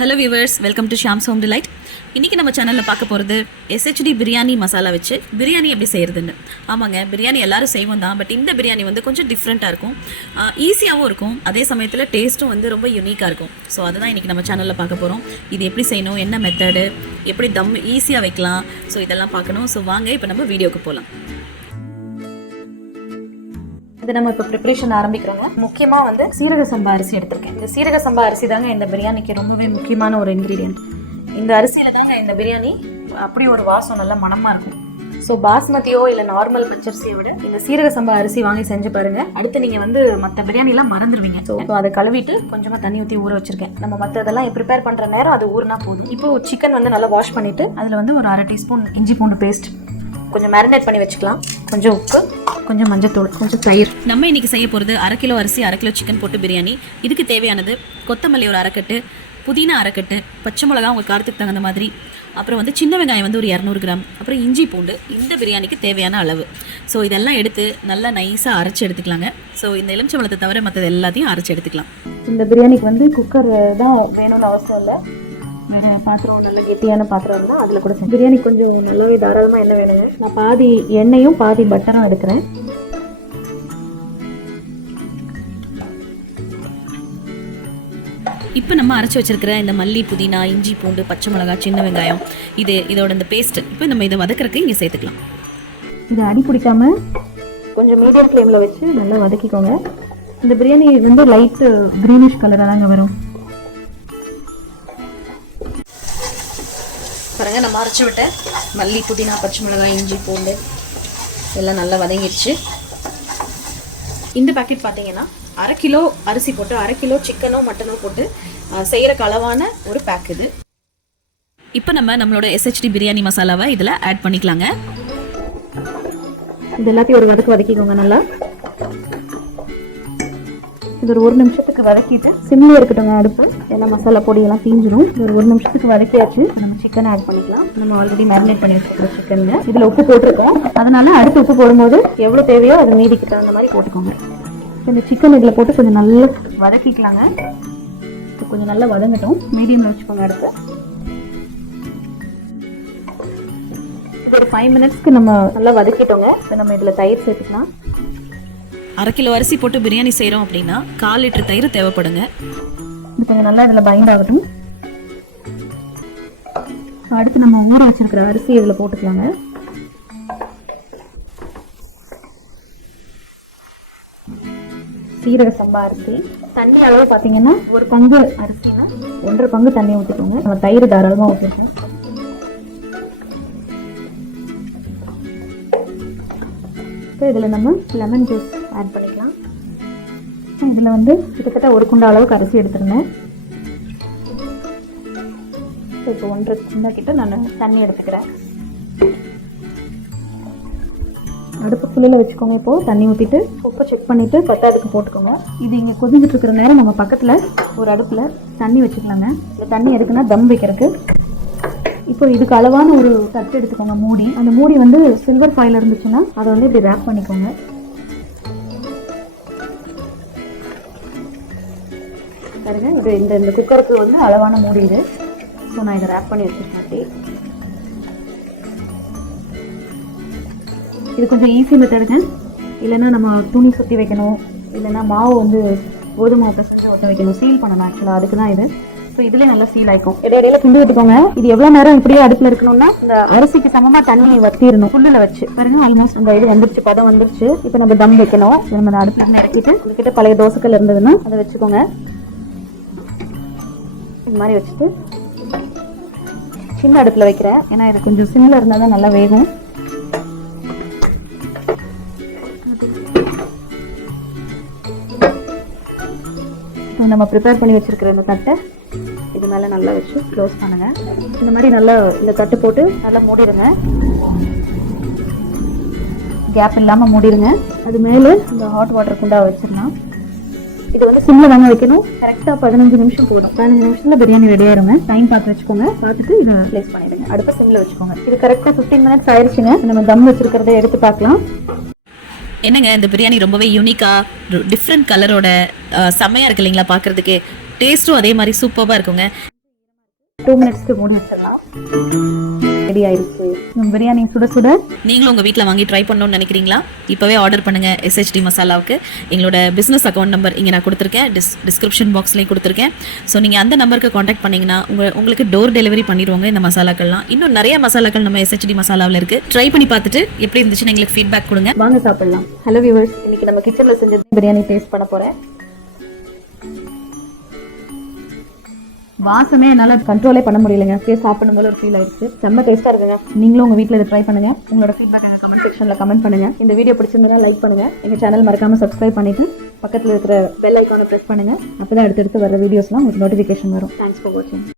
Hello viewers, welcome to Shams home delight. இன்றைக்கி நம்ம சேனலில் பார்க்க போகிறது SHD பிரியாணி மசாலா வச்சு பிரியாணி எப்படி செய்கிறதுன்னு. ஆமாங்க, பிரியாணி எல்லோரும் செய்வோம் தான். பட் இந்த பிரியாணி வந்து கொஞ்சம் டிஃப்ரெண்ட்டாக இருக்கும், ஈஸியாகவும் இருக்கும், அதே சமயத்தில் டேஸ்ட்டும் வந்து ரொம்ப யூனிக்காக இருக்கும். ஸோ அதுதான் இன்றைக்கி நம்ம சேனலில் பார்க்க போகிறோம். இது எப்படி செய்யணும், என்ன மெத்தடு, எப்படி தம் ஈஸியாக வைக்கலாம், ஸோ இதெல்லாம் பார்க்கணும். ஸோ வாங்க இப்போ நம்ம வீடியோக்கு போகலாம். இது நம்ம இப்போ ப்ரிப்ரேஷன் ஆரம்பிக்கிறோங்க. முக்கியமாக வந்து சீரக சம்பா அரிசி எடுத்திருக்கேன். இந்த சீரக சம்பா அரிசி தாங்க இந்த பிரியாணிக்கு ரொம்பவே முக்கியமான ஒரு இன்க்ரீடியன்ட். இந்த அரிசியில் தாங்க இந்த பிரியாணி அப்படி ஒரு வாசம் நல்ல மணமாக இருக்கும். ஸோ பாஸ்மதியோ இல்லை நார்மல் பச்சரிசியை விட இந்த சீரக சம்பா அரிசி வாங்கி செஞ்சு பாருங்கள். அடுத்து நீங்கள் வந்து மற்ற பிரியாணிலாம் மறந்துடுவீங்க. ஸோ அதை கழுவிட்டு கொஞ்சமாக தண்ணி ஊற்றி ஊற வச்சிருக்கேன். நம்ம மற்றதெல்லாம் ப்ரிப்பேர் பண்ணுற நேரம் அது ஊறினா போதும். இப்போ சிக்கன் வந்து நல்லா வாஷ் பண்ணிவிட்டு அதில் வந்து ஒரு 1/2 டீஸ்பூன் இஞ்சி பூண்டு பேஸ்ட், கொஞ்சம் மேரினேட் பண்ணி வச்சுக்கலாம். கொஞ்சம் உப்பு, கொஞ்சம் மஞ்சத்தூள், கொஞ்சம் தயிர். நம்ம இன்றைக்கி செய்ய போகிறது 1/2 கிலோ அரிசி, 1/2 கிலோ சிக்கன் போட்டு பிரியாணி. இதுக்கு தேவையானது கொத்தமல்லி ஒரு 1/2 கட்டு, புதினா 1/2 கட்டு, பச்சை மிளகா உங்கள் காரத்துக்கு தகுந்த மாதிரி, அப்புறம் வந்து சின்ன வெங்காயம் வந்து ஒரு 200 கிராம், அப்புறம் இஞ்சி பூண்டு இந்த பிரியாணிக்கு தேவையான அளவு. ஸோ இதெல்லாம் எடுத்து நல்லா நைஸாக அரைச்சி எடுத்துக்கலாங்க. ஸோ இந்த எலுமிச்சம்பழத்தை தவிர மற்றது எல்லாத்தையும் அரைச்சி எடுத்துக்கலாம். இந்த பிரியாணிக்கு வந்து குக்கர் தான் வேணும்னு அவசியம் இல்லை. வேறு பாத்திரம் நல்ல கெட்டியான பாத்திரம் இருந்தால் அதில் கூட பிரியாணி கொஞ்சம் நல்லாவே தாராளமாக எண்ணெய் வேணுங்க. நான் பாதி எண்ணெயும் பாதி பட்டரும் எடுக்கிறேன். இப்போ நம்ம அரைச்சி வச்சிருக்கிற இந்த மல்லி, புதினா, இஞ்சி பூண்டு, பச்சை மிளகா, சின்ன வெங்காயம், இதோட இந்த பேஸ்ட் இப்போ நம்ம இதை வதக்கிறதுக்கு இங்கே சேர்த்துக்கலாம். இதை அடி பிடிக்காமல் கொஞ்சம் மீடியம் ஃப்ளேமில் வச்சு நல்லா வதக்கிக்கோங்க. இந்த பிரியாணி வந்து லைட்டு க்ரீனிஷ் கலராக தாங்க வரும். பாருங்க, நம்ம அரைச்சி விட்ட மல்லி, புதினா, பச்சை மிளகாய், இஞ்சி பூண்டு எல்லாம் நல்லா வதங்கிடுச்சு. இந்த பேக்கெட் பார்த்தீங்கன்னா 1/2 கிலோ அரிசி போட்டு 1/2 கிலோ சிக்கனோ மட்டனோ போட்டு செய்கிற அளவான ஒரு பேக் இது. இப்போ நம்மளோட SHD பிரியாணி மசாலாவை இதில் ஆட் பண்ணிக்கலாங்க. இது எல்லாத்தையும் ஒரு வதக்கிக்கோங்க நல்லா. இது ஒரு 1 நிமிஷத்துக்கு வதக்கிட்டு சிம்மில் இருக்கட்டும் அடுப்பு. எல்லாம் மசாலா பொடியெல்லாம் தீஞ்சிடும். ஒரு 1 நிமிஷத்துக்கு வதக்கியாச்சு. நம்ம சிக்கன் ஆட் பண்ணிக்கலாம். நம்ம ஆல்ரெடி மேரினேட் பண்ணி வச்சுருக்கிற சிக்கனுங்க. இதில் உப்பு போட்டிருக்கோம், அதனால அடுத்து உப்பு போடும்போது எவ்வளோ தேவையோ அது மீதிக்கு தகுந்த மாதிரி போட்டுக்கோங்க. இந்த சிக்கன் இதில் போட்டு கொஞ்சம் நல்லா வதக்கிக்கலாங்க. கொஞ்சம் நல்லா வதங்கட்டும், மீடியமில் வச்சுக்கோங்க அடுத்து. ஒரு 5 மினிட்ஸ்க்கு நம்ம நல்லா வதக்கிட்டோங்க. இப்போ நம்ம இதில் தயிர் சேர்த்துக்கலாம். 1/2 கிலோ அரிசி போட்டு பிரியாணி செய்கிறோம் அப்படின்னா 1/4 லிட்டர் தயிர் தேவைப்படுங்க. கொஞ்சம் நல்லா இதில் பைண்ட் ஆகட்டும். அடுத்து நம்ம ஊற வச்சிருக்கிற அரிசி இதில் போட்டுக்கலாங்க. சீரக சம்பா அரிசி தண்ணி அளவு பார்த்தீங்கன்னா 1 பங்கு அரிசினா 1.5 பங்கு தண்ணி ஊற்றிக்கோங்க. நம்ம தயிர் தாராளமாக ஊற்றிருக்கோம். இதில் நம்ம லெமன் ஜூஸ் ஆட் பண்ணிக்கலாம். இதில் வந்து கிட்டத்தட்ட 1 குண்டா அளவுக்கு அரிசி எடுத்துருந்தேன். இப்போ 1.5 குண்டா கிட்ட நான் தண்ணி எடுத்துக்கிறேன். அடுப்பு ஃபுல்லில் வச்சுக்கோங்க. இப்போது தண்ணி ஊற்றிட்டு உப்பு செக் பண்ணிவிட்டு பத்தாதுக்கு போட்டுக்கோங்க. இது இங்கே கொதிச்சுட்டு இருக்கிற நேரம் நம்ம பக்கத்தில் ஒரு அடுப்பில் தண்ணி வச்சுக்கலாங்க. இந்த தண்ணி எதுக்குன்னா தம் வைக்கிறதுக்கு. இப்போ இதுக்கு அளவான ஒரு தட்டு எடுத்துக்கோங்க, மூடி. அந்த மூடி வந்து சில்வர் ஃபாயில் இருந்துச்சுன்னா அதை வந்து இப்படி ரேப் பண்ணிக்கோங்க. பாருங்க, இது இந்த குக்கருக்கு வந்து அளவான மூடி இது. ஸோ நான் இதை ரேப் பண்ணி வச்சுருக்கேன். இது கொஞ்சம் ஈஸி மெத்தடுங்க. இல்லைன்னா நம்ம துணி சுற்றி வைக்கணும், இல்லைன்னா மாவு வந்து கோதுமை மாவு பிசைஞ்சு ஒட்ட வைக்கணும், சீல் பண்ணணும். ஆக்சுவலாக அதுக்கு தான் இது. ஸோ இதுலேயே நல்லா சீல் ஆகிக்கும். இடையில கிண்டி விட்டுக்கோங்க. இது எவ்வளோ நேரம் இப்படியே அடுப்பில் இருக்கணும்னா இந்த அரிசிக்கு சமமாக தண்ணி வற்றிடணும் ஃபுல்லில் வச்சு. பாருங்க, ஆல்மோஸ்ட் இந்த இது வந்துருச்சு, பதம் வந்துருச்சு. இப்போ நம்ம தம் வைக்கணும். நம்ம அடுப்பில் இருந்து இறக்கிட்டு உங்ககிட்ட பழைய தோசைக்கல் இருந்ததுன்னா அதை வச்சுக்கோங்க. இது மாதிரி வச்சுட்டு சின்ன அடுப்பில் வைக்கிறேன், ஏன்னா இது கொஞ்சம் சிம்மில் இருந்தால் தான் நல்லா வேகும். நம்ம ப்ரிப்பேர் பண்ணி வச்சுருக்கிற இந்த தட்டை இது மேலே நல்லா வச்சு க்ளோஸ் பண்ணுங்கள். இந்த மாதிரி நல்லா இந்த தட்டு போட்டு நல்லா மூடிடுங்க. கேப் இல்லாமல் மூடிடுங்க. அது மேலே இந்த ஹாட் வாட்டர் குண்டாக வச்சிடலாம். இது வந்து சிம்மில் தாங்க வைக்கணும். கரெக்டாக 15 நிமிஷம் போதும். 15 நிமிஷத்தில் பிரியாணி ரெடி ஆயிருங்க. டைம் பார்த்து வச்சுக்கோங்க. பார்த்துட்டு இதை ப்ளேஸ் பண்ணிடுங்க. அடுத்த சிம்மில் வச்சுக்கோங்க. இது கரெக்டாக 15 மினிட்ஸ் ஆயிடுச்சுங்க. நம்ம தம் வச்சுருக்கிறத எடுத்து பார்க்கலாம். என்னங்க, இந்த பிரியாணி ரொம்பவே யூனிக்காக டிஃப்ரெண்ட் கலரோட செம்மையாக இருக்கு இல்லைங்களா? பார்க்குறதுக்கு டேஸ்ட்டும் அதே மாதிரி சூப்பராக இருக்குங்க. 2 மினிட்ஸ்க்கு மூடி வச்சிடலாம். ரெடி ஆயிடுச்சு பிரியாணி சுட சுட. நீங்களும் உங்கள் வீட்டில் வாங்கி ட்ரை பண்ணணும்னு நினைக்கிறீங்களா? இப்போவே ஆர்டர் பண்ணுங்கள் SHD மசாலாவுக்கு. எங்களோட பிஸ்னஸ் அக்கௌண்ட் நம்பர் இங்கே நான் கொடுத்துருக்கேன், டிஸ்கிரிப்ஷன் பாக்ஸ்லேயும் கொடுத்துருக்கேன். ஸோ நீங்கள் அந்த நம்பருக்கு காண்டாக்ட் பண்ணிங்கன்னா உங்களுக்கு டோர் டெலிவரி பண்ணிடுவாங்க இந்த மசாலாக்கள்லாம். இன்னும் நிறைய மசாலாக்கள் நம்ம SHD மசாலாவில் இருக்குது. ட்ரை பண்ணி பார்த்துட்டு எப்படி இருந்துச்சுன்னு எங்களுக்கு ஃபீட்பேக் கொடுங்க. வாங்க சாப்பிடலாம். ஹலோ வியூவர்ஸ், இன்னைக்கு நம்ம கிச்சனில் செஞ்ச பிரியாணி டேஸ்ட் பண்ண போகிறேன். வாசமே என்னால் கண்ட்ரோலே பண்ண முடியலைங்க. அப்படியே சாப்பிடும் போது ஒரு ஃபீல் ஆயிடுச்சு. செம்ம டேஸ்ட்டாக இருக்குங்க. நீங்களும் உங்கள் வீட்டில் இதை ட்ரை பண்ணுங்கள். உங்களோட ஃபீட்பேக் எங்கள் கமெண்ட் செக்ஷனில் கமெண்ட் பண்ணுங்கள். இந்த வீடியோ பிடிச்சிருந்தா லைக் பண்ணுங்கள். எங்கள் சேனல் மறக்காமல் சப்ஸ்கிரைப் பண்ணிவிட்டு பக்கத்தில் இருக்கிற பெல் ஐக்கானை ப்ரெஸ் பண்ணுங்கள். அப்போ தான் அடுத்தடுத்து வர வீடியோஸ்லாம் உங்களுக்கு நோட்டிஃபிகேஷன் வரும். தேங்க்ஸ் ஃபார் வாட்சிங்.